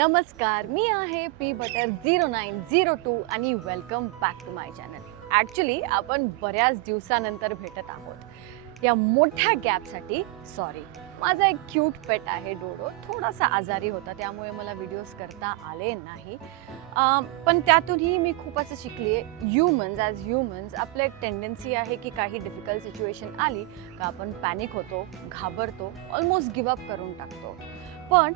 नमस्कार, मी आहे P butter 0902 आणि welcome back to my channel. Actually आपण बऱ्याच दिवसानंतर भेटत आहोत. या मोठ्या गॅपसाठी सॉरी. माझा एक क्यूट पेट आहे डोडो, थोडासा आजारी होता त्यामुळे मला व्हिडिओज करता आले नाही. पण त्यातूनही मी खूप असं शिकली आहे. ह्युमन्स आपलं एक टेंडन्सी आहे की काही डिफिकल्ट सिच्युएशन आली का आपण पॅनिक होतो, घाबरतो, ऑलमोस्ट गिवअप करून टाकतो. पण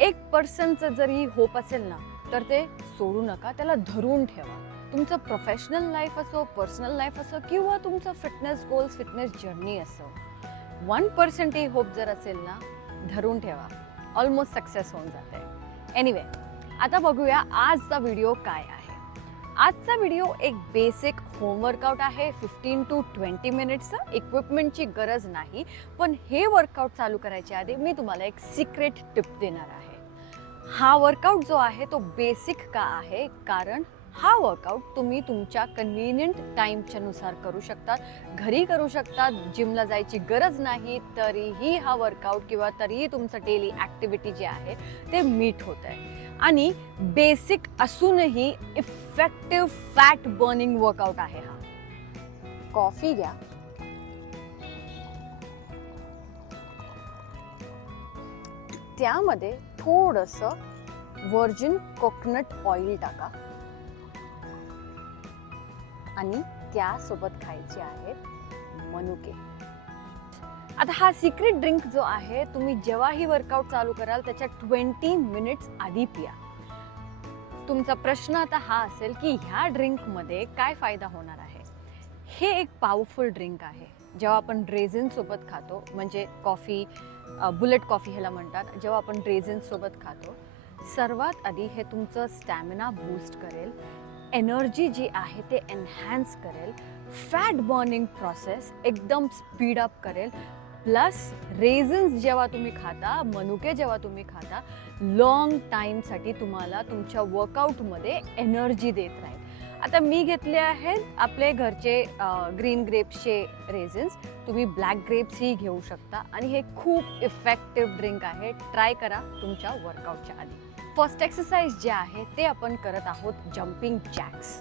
1% जरी होप असेल ना तर ते सोडू नका, त्याला धरून ठेवा. तुमचं प्रोफेशनल लाईफ असो, पर्सनल लाईफ असो किंवा तुमचं फिटनेस गोल्स, फिटनेस जर्नी असो, 1% होप जर असेल ना, धरून ठेवा, ऑलमोस्ट सक्सेस होऊन जाते. एनिवे, आता बघूया आजचा व्हिडिओ काय आहे. आजचा व्हिडिओ एक बेसिक होमवर्कआउट आहे. 15 to 20 मिनिट्सचं. इक्विपमेंटची गरज नाही, पण हे वर्कआउट चालू करायच्या आधी मी तुम्हाला एक सिक्रेट टिप देणार आहे. हा वर्कआउट जो आहे तो बेसिक का आहे, कारण हा वर्कआउट तुम्ही तुमच्या कन्व्हिनियंट टाईमच्या नुसार करू शकता, घरी करू शकता, जिमला जायची गरज नाही तरीही हा वर्कआउट किंवा तरीही तुमचं डेली ॲक्टिव्हिटी जे आहे ते मीट होत आहे. आणि बेसिक असूनही इफेक्टिव्ह फॅट बर्निंग वर्कआउट आहे हा. कॉफी घ्या, त्यामध्ये थोडंसं व्हर्जिन कोकोनट ऑइल टाका आणि त्यासोबत खायचे आहेत मनुके. आता हा सिक्रेट ड्रिंक जो आहे, तुम्ही जेव्हाही वर्कआउट चालू कराल त्याच्या 20 मिनिट्स आधी पिया. तुमचा प्रश्न आता हा असेल की ह्या ड्रिंकमध्ये काय फायदा होणार आहे. हे एक पॉवरफुल ड्रिंक आहे. जेव्हा आपण ड्रेझिनसोबत खातो, म्हणजे कॉफी, बुलेट कॉफी ह्याला म्हणतात, जेव्हा आपण ड्रेझिनसोबत खातो, सर्वात आधी हे तुमचं स्टॅमिना बूस्ट करेल, एनर्जी जी आहे ते एनहॅन्स करेल, फॅट बर्निंग प्रोसेस एकदम स्पीड अप करेल. प्लस रेझन्स जेव्हा तुम्ही खाता, मनुके जेव्हा तुम्ही खाता, लॉंग टाईमसाठी तुम्हाला तुमच्या वर्कआउटमध्ये एनर्जी देत राहील. आता मी घेतले आहेत आपले घरचे ग्रीन ग्रेप्सचे रेझन्स. तुम्ही ब्लॅक ग्रेप्सही घेऊ शकता आणि हे खूप इफेक्टिव्ह ड्रिंक आहे. ट्राय करा तुमच्या वर्कआउटच्या आधी. फर्स्ट एक्सरसाइज जे आहे ते आपण करत आहोत जम्पिंग जॅक्स.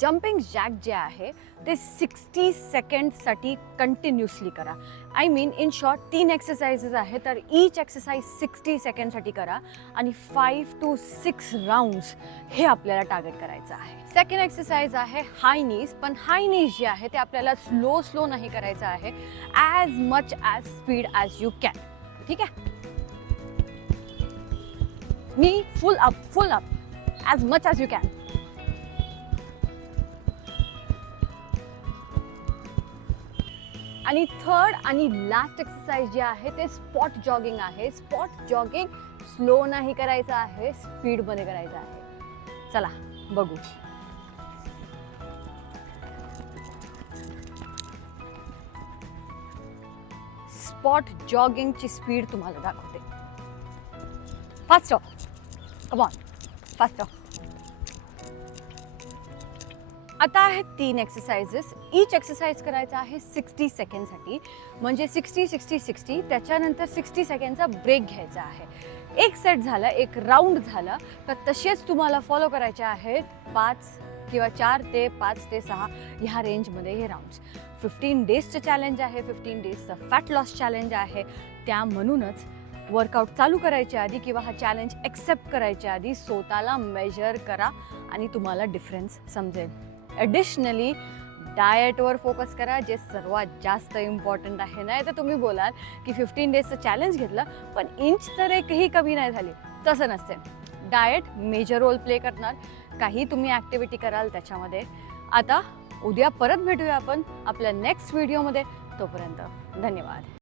जम्पिंग जॅक जे आहे ते 60 सेकंडसाठी कंटिन्युअसली करा. I mean in short 3 exercises आहे, तर ईच एक्सरसाइज 60 सेकंडसाठी करा आणि 5 to 6 राऊंड्स हे आपल्याला टार्गेट करायचं आहे. सेकंड एक्सरसाइज आहे हाय नीज. पण हाय नीज जे आहे ते आपल्याला स्लो नाही करायचं आहे, as much as speed as you can. ठीक आहे, मी full up as much as you can. आणि थर्ड आणि लास्ट एक्सरसाइज जे आहे ते स्पॉट जॉगिंग आहे. स्पॉट जॉगिंग स्लो नाही करायचं आहे, स्पीडमध्ये करायचं आहे. चला बघू. स्पॉट जॉगिंगची स्पीड तुम्हाला दाखवते. Fast come on, fast. आता आहेत 3 एक्सरसाइजेस. ईच एक्सरसाइज करायचा आहे 60 सेकंडसाठी, म्हणजे 60. त्याच्यानंतर 60 सेकंडचा ब्रेक घ्यायचा आहे. एक सेट झाला, एक राऊंड झाला, तर तसेच तुम्हाला फॉलो करायचे आहेत 5 किंवा 4 ते 5 ते 6 ह्या रेंजमध्ये हे राऊंड्स. 15 डेजचं चॅलेंज आहे, 15 डेजचं फॅट लॉस चॅलेंज आहे. त्या म्हणूनच वर्कआउट चालू करायच्या आधी किंवा हा चॅलेंज ॲक्सेप्ट करायच्या आधी स्वतःला मेजर करा आणि तुम्हाला डिफरन्स समजेल. ॲडिशनली डाएटवर फोकस करा, जे सर्वात जास्त इम्पॉर्टंट आहे. नाही तर तुम्ही बोलाल की 15 डेजचं चॅलेंज घेतलं पण इंच तर एकही कमी नाही झाली. तसं नसते. डाएट मेजर रोल प्ले करणार. काही तुम्ही ॲक्टिव्हिटी कराल त्याच्यामध्ये. आता उद्या परत भेटूया आपण आपल्या नेक्स्ट व्हिडिओमध्ये. तोपर्यंत धन्यवाद.